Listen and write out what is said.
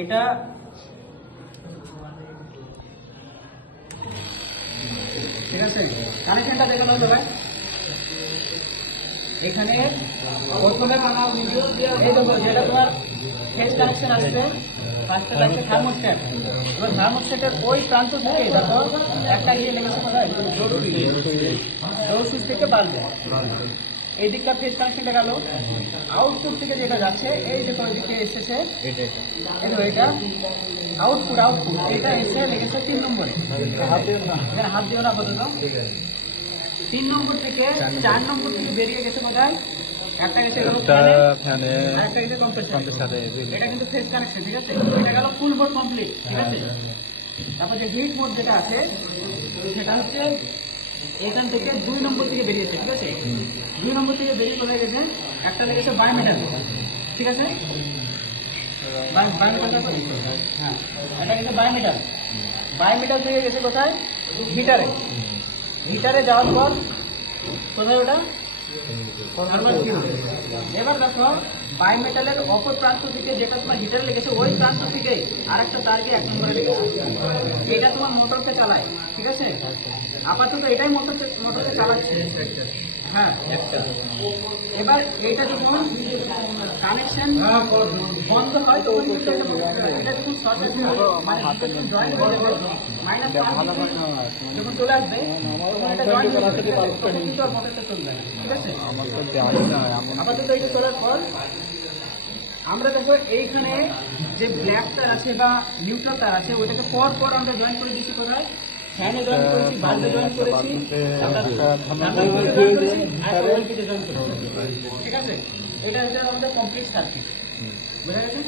এটা ঠিক আছে, কানেকশনটা দেখে নাও সবাই। এখানে প্রথমে এই দেখো যেটা তোমার ফেজ কানেকশন আসবে, ফার্স্টে লাগবে থার্মোস্ট্যাট। এবার থার্মোস্ট্যাটের ওই প্রান্ত থেকে দেখো একটা ইয়ে লেগেছে কোথায়, ডোর সুইচ থেকে বাড়বে। এই দিকটা ফেজ কানেকশনটা গেল। আউটপুট থেকে যেটা যাচ্ছে এই দেখো এদিকে এসেছে, এটা আউটপুট এটা এসে লেগেছে 3 নম্বরে। এখানে হাত দিও না আপাতত। 3 নম্বর থেকে 4 নম্বর থেকে বেরিয়ে গেছে কোথায়, একটা গেছে ফ্যানে, একটা গেছে কম্প্রেসারে। এটা কিন্তু ফেজ কানেকশন, ঠিক আছে। এটা গেল ফুল বোর্ড কমপ্লিট, ঠিক আছে। তারপর যে হিট মোড যেটা আছে সেটা হচ্ছে এখান থেকে 2 নম্বর থেকে বেরিয়েছে, ঠিক আছে। 2 নম্বর থেকে বেরিয়ে কোথায় গেছে, একটা লেগেছে বায়োমেটাল, ঠিক আছে। হ্যাঁ, এটা গেছে বায়োমেটাল থেকে গেছে কোথায়, হিটারে যাওয়ার পর কোথায় ওটা এবার দেখো বায়োমেটালের অপর প্রান্ত থেকে যেটা তোমার হিটারে লেগেছে ওই প্রান্ত থেকে আর একটা তার গিয়ে 1 নম্বরে লেগেছে। এটা তোমার মোটরকে চালায়, ঠিক আছে। আপাতত এটাই মোটরকে চালাচ্ছে। হ্যাঁ, এবার এইটা যখন কানেকশন বন্ধ হয় তখন কিন্তু এটা যখন শর্ট মাইনাস যখন চলে আসবে তখন এটা জয়েন্ট কিন্তু আর মোটরটা চলবে না, ঠিক আছে। আপাতত এইটা চলার পর আমরা দেখো এইখানে যে ব্ল্যাক তার আছে বা নিউট্রাল তার আছে ওইটাকে পর আমরা জয়েন করে দিচ্ছি কোথায়, ফ্যানে জয়েন করেছি, বাল্বে জয়েন করেছি, ঠিক আছে। এটা হচ্ছে আমাদের কমপ্লিট সার্কিট, বুঝা গেছে।